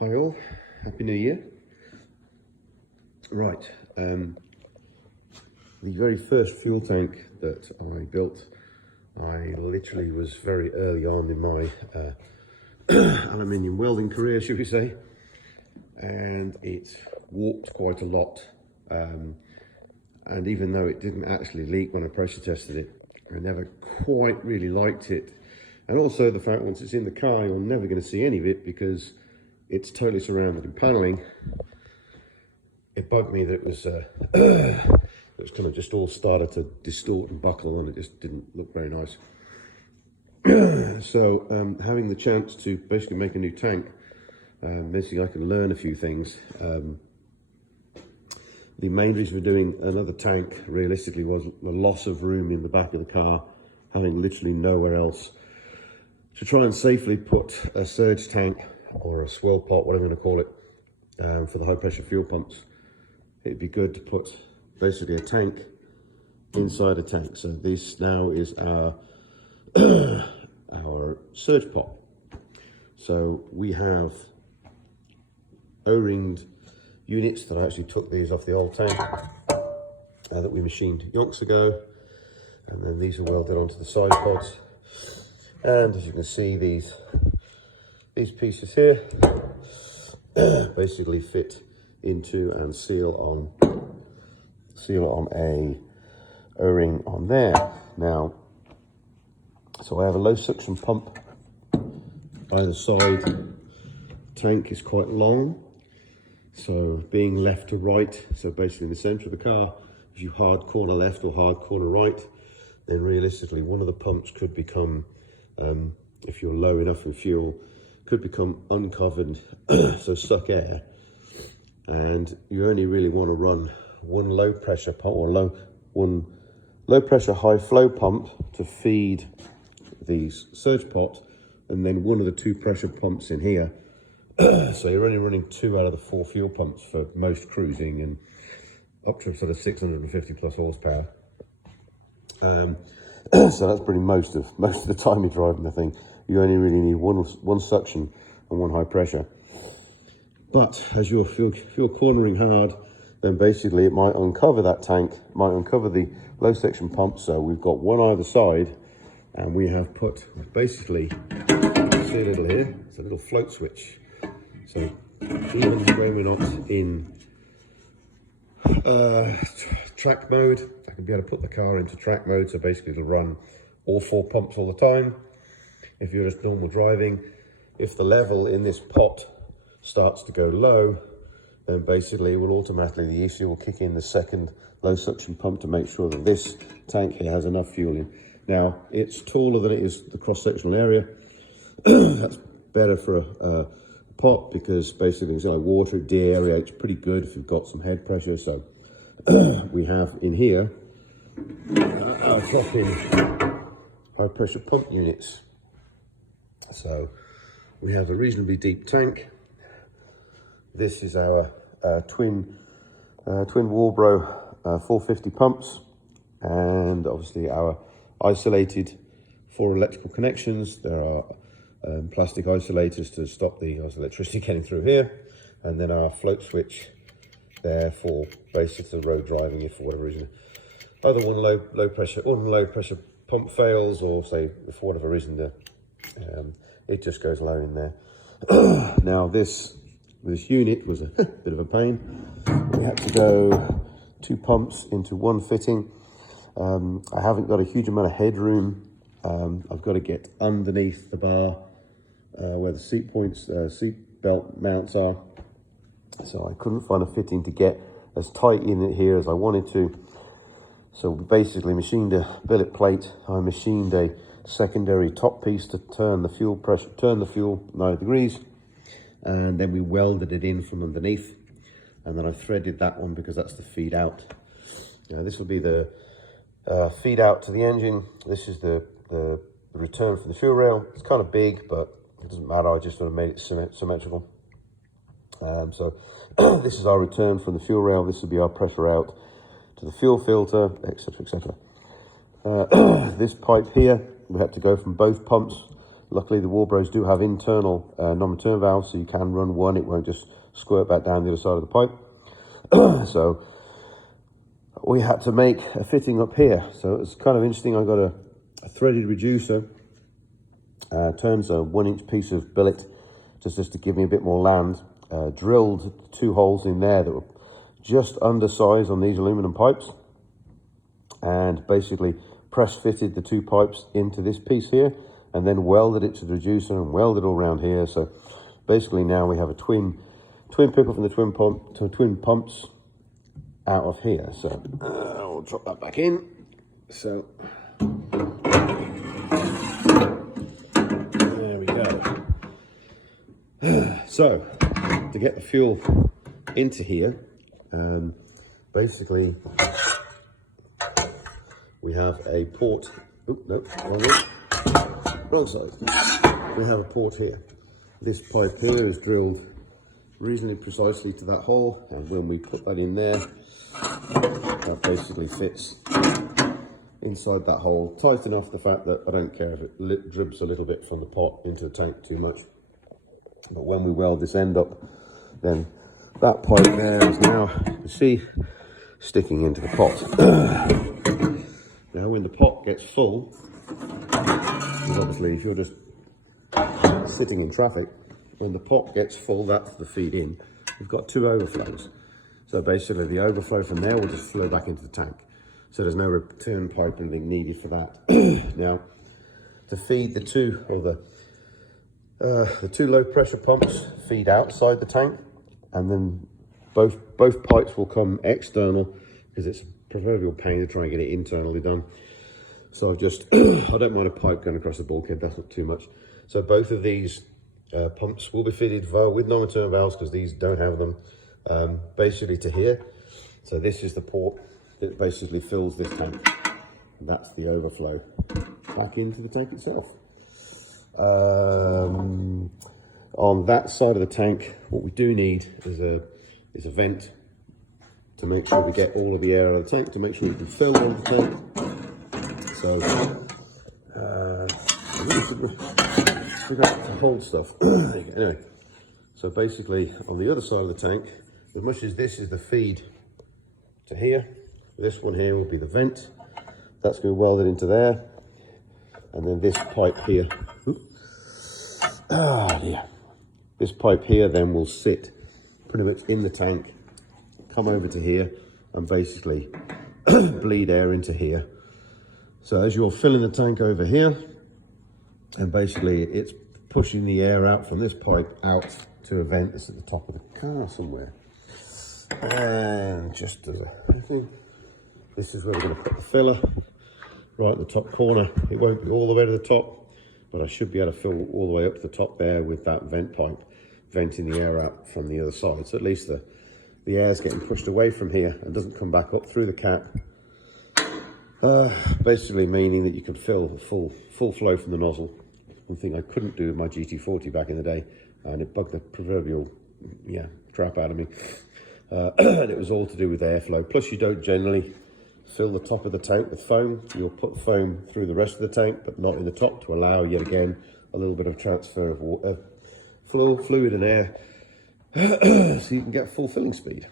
Hi all, Happy New Year. Right, the very first fuel tank that I built, I literally was very early on in my aluminium welding career, should we say, and it warped quite a lot. And even though it didn't actually leak when I pressure tested it, I never quite really liked it. And also the fact once it's in the car, you're never going to see any of it because it's totally surrounded in paneling. It bugged me that it was kind of just all started to distort and buckle, and it just didn't look very nice. So having the chance to basically make a new tank, basically I can learn a few things. The main reason for doing another tank realistically was the loss of room in the back of the car, having literally nowhere else to try and safely put a surge tank or a swirl pot, whatever I'm going to call it, for the high pressure fuel pumps. It'd be good to put basically a tank inside a tank. So this now is our our surge pot. So we have O-ringed units that I actually took these off the old tank that we machined yonks ago, and then these are welded onto the side pods. And as you can see, these pieces here basically fit into and seal on a O-ring on there. Now, so I have a low suction pump either side. Tank is quite long, so being left to right, so basically in the center of the car, if you hard corner left or hard corner right, then realistically one of the pumps could become, if you're low enough in fuel, could become uncovered, so suck air. And you only really want to run one low pressure pump or one low pressure high flow pump to feed these surge pots, and then one of the two pressure pumps in here. So you're only running 2 out of the 4 fuel pumps for most cruising, and up to sort of 650 plus horsepower. So that's pretty most of the time you're driving the thing. You only really need one suction and one high pressure. But as you're fuel cornering hard, then basically it might uncover that tank, might uncover the low section pump. So we've got one either side, and we have put basically, see a little here, it's a little float switch. So even when we're not in track mode, I can be able to put the car into track mode. So basically it'll run all 4 pumps all the time. If you're just normal driving, if the level in this pot starts to go low, then basically it will automatically, the ECU will kick in the second low suction pump to make sure that this tank here has enough fuel in. Now, it's taller than it is the cross-sectional area. That's better for a pot because basically it's like water, it de-aerates pretty good if you've got some head pressure. So we have in here our drop-in high pressure pump units. So we have a reasonably deep tank. This is our twin Walbro 450 pumps, and obviously our isolated 4 electrical connections. There are plastic isolators to stop the electricity getting through here, and then our float switch there for basically road driving if for whatever reason either one low pressure pump fails, or say for whatever reason it just goes low in there. Now this unit was a bit of a pain. We had to go 2 pumps into 1 fitting. I haven't got a huge amount of headroom. I've got to get underneath the bar where the seat belt mounts are. So I couldn't find a fitting to get as tight in it here as I wanted to. So we basically machined a billet plate. I machined a secondary top piece to turn the fuel 90 degrees. And then we welded it in from underneath. And then I threaded that one because that's the feed out. Now this will be the feed out to the engine. This is the return for the fuel rail. It's kind of big, but it doesn't matter. I just sort of made it symmetrical. So this is our return from the fuel rail. This will be our pressure out to the fuel filter, etc., etc. This pipe here, we had to go from both pumps Luckily, the Warbros do have internal non-return valves, so you can run one. It won't just squirt back down the other side of the pipe. So we had to make a fitting up here. So it's kind of interesting. I got a threaded reducer, turns a 1-inch piece of billet just to give me a bit more land. Drilled 2 holes in there that were just undersized on these aluminum pipes, and basically press fitted the 2 pipes into this piece here, and then welded it to the reducer and welded all around here. So basically now we have a twin pickup from the twin pumps out of here. So I'll drop that back in. So there we go. So to get the fuel into here, basically we have a port. Oh no, wrong side. We have a port here. This pipe here is drilled reasonably precisely to that hole, and when we put that in there, that basically fits inside that hole, tight enough the fact that I don't care if it dribs a little bit from the pot into the tank too much. But when we weld this end up, then that pipe there is now, you see, sticking into the pot. Now when the pot gets full, because obviously if you're just sitting in traffic, when the pot gets full, that's the feed in. We've got 2 overflows. So basically the overflow from there will just flow back into the tank. So there's no return pipe or anything needed for that. Now, to feed the 2, or the 2 low pressure pumps feed outside the tank, and then both pipes will come external, because it's a proverbial pain to try and get it internally done. So I've just, I don't mind a pipe going across the bulkhead, that's not too much. So both of these pumps will be fitted with non-return valves, because these don't have them, basically to here. So this is the port that basically fills this tank, and that's the overflow back into the tank itself. On that side of the tank, what we do need is a vent to make sure we get all of the air out of the tank, to make sure we can fill on the tank. So I really should figure out to hold stuff. Anyway, so basically on the other side of the tank, as much as this is the feed to here, this one here will be the vent. That's going to be welded into there, and then this pipe here. This pipe here then will sit pretty much in the tank, come over to here, and basically bleed air into here. So as you're filling the tank over here, and basically it's pushing the air out from this pipe out to a vent that's at the top of the car somewhere. And just as a thing, this is where we're going to put the filler, right at the top corner. It won't be all the way to the top, but I should be able to fill all the way up to the top there with that vent pipe, venting the air out from the other side. So at least the air's getting pushed away from here and doesn't come back up through the cap. Basically meaning that you can fill full flow from the nozzle. One thing I couldn't do with my GT40 back in the day, and it bugged the proverbial crap out of me. And it was all to do with airflow. Plus you don't generally fill the top of the tank with foam. You'll put foam through the rest of the tank, but not in the top, to allow, yet again, a little bit of transfer of water, fluid and air, so you can get full filling speed.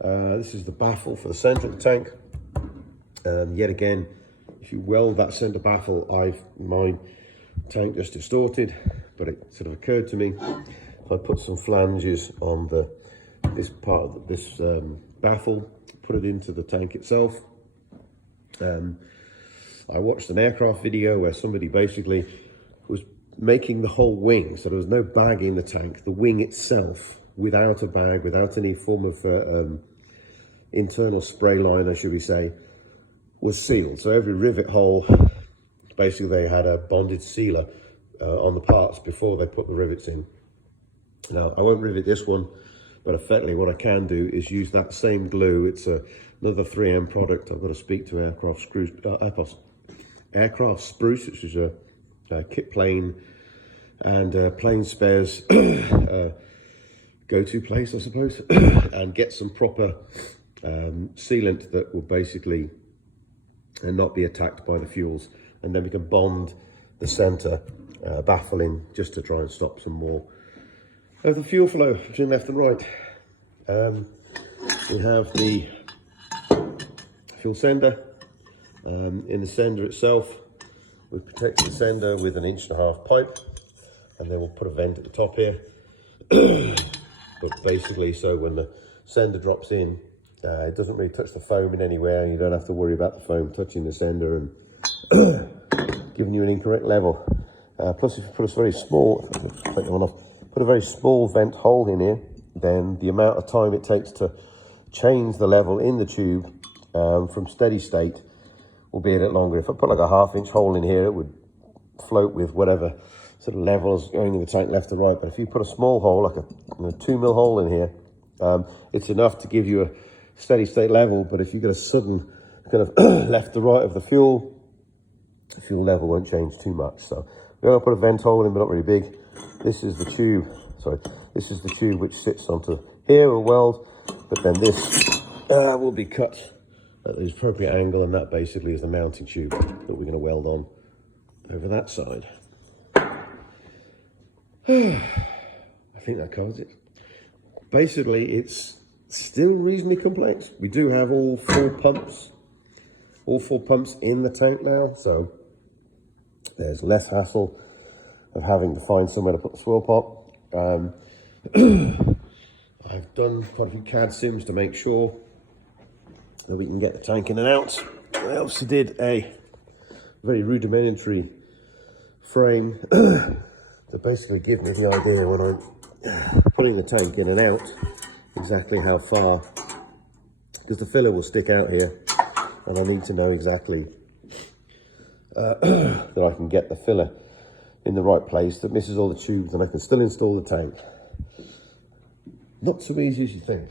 This is the baffle for the center of the tank. Yet again, if you weld that center baffle, my tank just distorted, but it sort of occurred to me, if I put some flanges on this part of this baffle, put it into the tank itself. I watched an aircraft video where somebody basically was making the whole wing, so there was no bag in the tank. The wing itself, without a bag, without any form of internal spray liner, should we say, was sealed. So every rivet hole, basically they had a bonded sealer on the parts before they put the rivets in. Now, I won't rivet this one, but effectively what I can do is use that same glue. It's another 3M product. I've got to speak to Aircraft Spruce, which is a kit plane and plane spares go-to place, I suppose, and get some proper sealant that will basically not be attacked by the fuels, and then we can bond the center baffling, just to try and stop some more of the fuel flow between left and right. We have the fuel sender. In the sender itself, we've protected the sender with an 1.5 inch pipe, and then we'll put a vent at the top here. But basically, so when the sender drops in, it doesn't really touch the foam in anywhere. You don't have to worry about the foam touching the sender and giving you an incorrect level. Plus, if you put a very small, take that one off, put a very small vent hole in here, then the amount of time it takes to change the level in the tube from steady state will be a bit longer. If I put like a 1/2 inch hole in here, it would float with whatever sort of levels going in the tank left to right. But if you put a small hole, like a 2 mil hole in here, it's enough to give you a steady state level. But if you get a sudden kind of left to right of the fuel level won't change too much. So we're going to put a vent hole in, but not really big. This is the tube, this is the tube which sits onto here, a weld, but then this will be cut at the appropriate angle, and that basically is the mounting tube that we're going to weld on over that side. I think that covers it. Basically, it's still reasonably complex. We do have all four pumps in the tank now, so there's less hassle of having to find somewhere to put the swirl pot. I've done quite a few CAD sims to make sure that we can get the tank in and out. I also did a very rudimentary frame to basically give me the idea when I'm putting the tank in and out, exactly how far, because the filler will stick out here, and I need to know exactly that I can get the filler in the right place that misses all the tubes, and I can still install the tank. Not so easy as you think.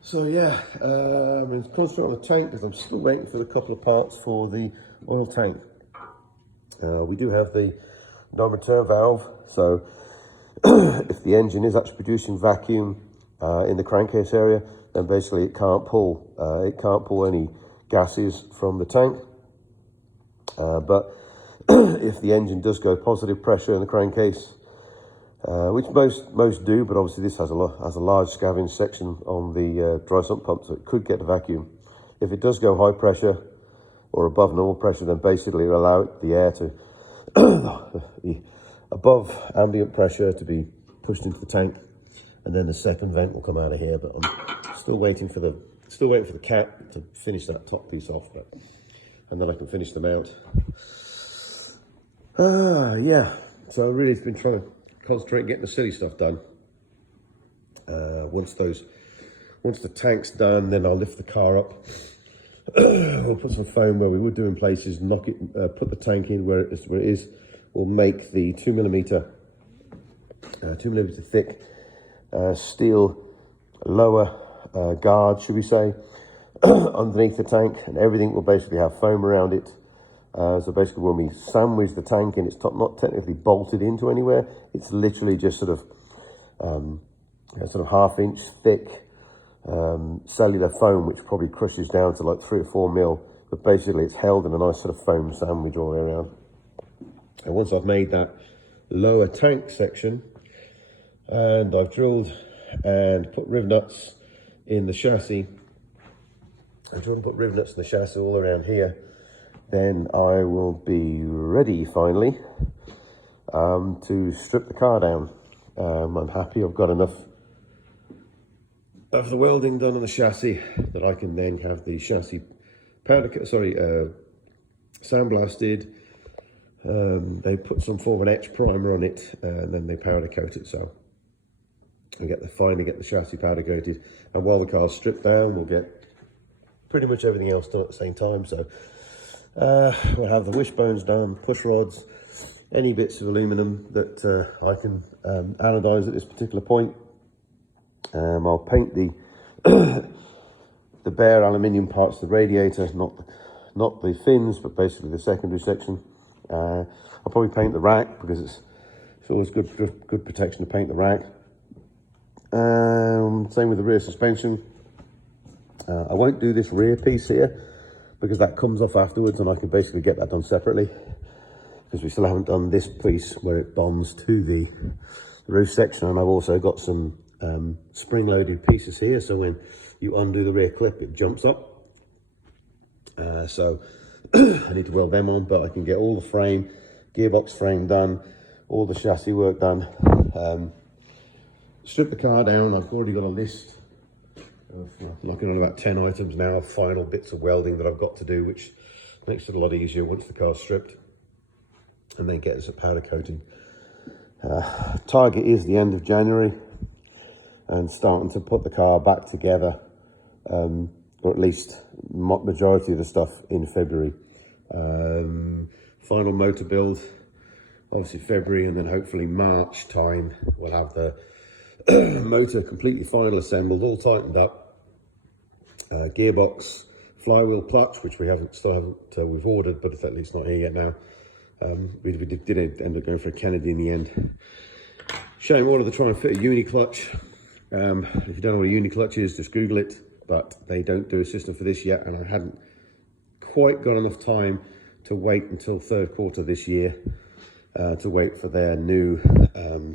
So yeah, I'm concentrating on the tank because I'm still waiting for a couple of parts for the oil tank. We do have the non-return valve, so if the engine is actually producing vacuum in the crankcase area, then basically it can't pull any gases from the tank. But if the engine does go positive pressure in the crankcase, which most do, but obviously this has a large scavenge section on the dry sump pump, so it could get the vacuum. If it does go high pressure or above normal pressure, then basically it'll allow the air to the above ambient pressure to be pushed into the tank, and then the second vent will come out of here. But I'm still waiting for the cap to finish that top piece off, and then I can finish them out. Yeah, so I really have been trying to concentrate on getting the silly stuff done. Once the tank's done, then I'll lift the car up. We'll put some foam where we would do in places, knock it, put the tank in where it is. We'll make the 2mm thick steel lower guard, should we say, underneath the tank, and everything will basically have foam around it. So basically when we sandwich the tank in, it's not technically bolted into anywhere. It's literally just sort of 1/2 inch thick cellular foam, which probably crushes down to like 3 or 4 mil. But basically it's held in a nice sort of foam sandwich all the way around. And once I've made that lower tank section, and I've drilled and put riv nuts in the chassis, all around here, then I will be ready finally to strip the car down. I'm happy I've got enough of the welding done on the chassis that I can then have the chassis sandblasted. They put some form of an etch primer on it, and then they powder coat it. So I finally get the chassis powder coated, and while the car's stripped down, we'll get pretty much everything else done at the same time. So we'll have the wishbones done, push rods, any bits of aluminum that I can anodise at this particular point. I'll paint the the bare aluminium parts of the radiator, not the fins, but basically the secondary section. I'll probably paint the rack because it's always good protection to paint the rack. Same with the rear suspension. I won't do this rear piece here because that comes off afterwards, and I can basically get that done separately. because we still haven't done this piece where it bonds to the roof section. And I've also got some spring-loaded pieces here, so when you undo the rear clip, it jumps up. So I need to weld them on, but I can get all the frame, gearbox frame done, all the chassis work done. Strip the car down. I've already got a list of, knocking on about 10 items now of final bits of welding that I've got to do, which makes it a lot easier once the car's stripped, and then get us a powder coating. Target is the end of January, and starting to put the car back together, or at least majority of the stuff in February. Final motor build, obviously February, and then hopefully March time we'll have the motor completely final assembled, all tightened up. Gearbox, flywheel, clutch, which we've ordered, but it's at least not here yet now. We did end up going for a Kennedy in the end. Shame ordered to try and fit a uni clutch. If you don't know what a uni clutch is, just Google it. But they don't do a system for this yet, and I hadn't quite got enough time to wait until third quarter this year to wait for their new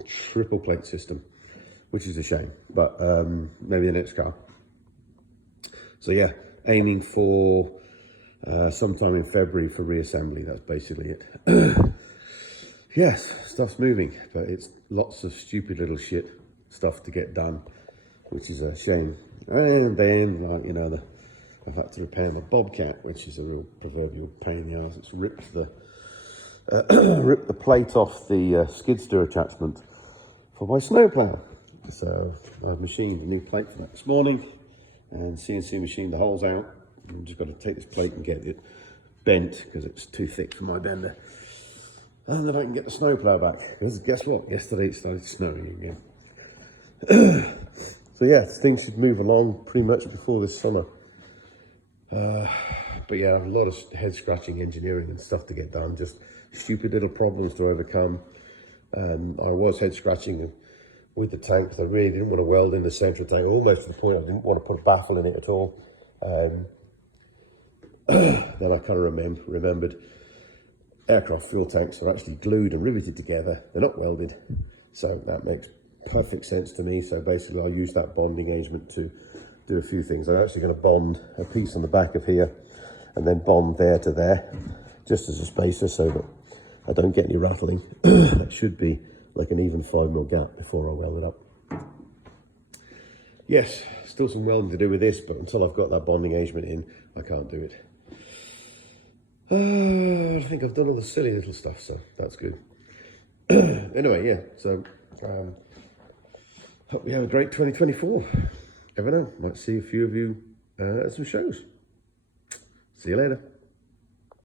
triple plate system, which is a shame, but maybe the next car. So yeah, aiming for sometime in February for reassembly. That's basically it. Yes, stuff's moving, but it's lots of stupid little shit stuff to get done, which is a shame. And then, like, you know, I've had to repair my Bobcat, which is a real proverbial pain in the arse. It's ripped the plate off the skid steer attachment for my snowplow. So I've machined a new plate for that this morning, and CNC machined the holes out. I'm just got to take this plate and get it bent because it's too thick for my bender. And then I can get the snowplow back, because guess what? Yesterday it started snowing again. So yeah, things should move along pretty much before this summer. But yeah, a lot of head scratching engineering and stuff to get done, just stupid little problems to overcome. I was head scratching with the tank because I really didn't want to weld in the central tank, almost to the point I didn't want to put a baffle in it at all. Then I kind of remembered aircraft fuel tanks are actually glued and riveted together. They're not welded, so that makes perfect sense to me. So basically I'll use that bonding agent to do a few things. I'm actually going to bond a piece on the back of here and then bond there to there, just as a spacer, so that I don't get any rattling. That should be like an even 5mm gap before I weld it up. Yes, still some welding to do with this, but until I've got that bonding agent in, I can't do it. I think I've done all the silly little stuff, so that's good. Anyway, yeah, so hope we have a great 2024. Never know, might see a few of you at some shows. See you later.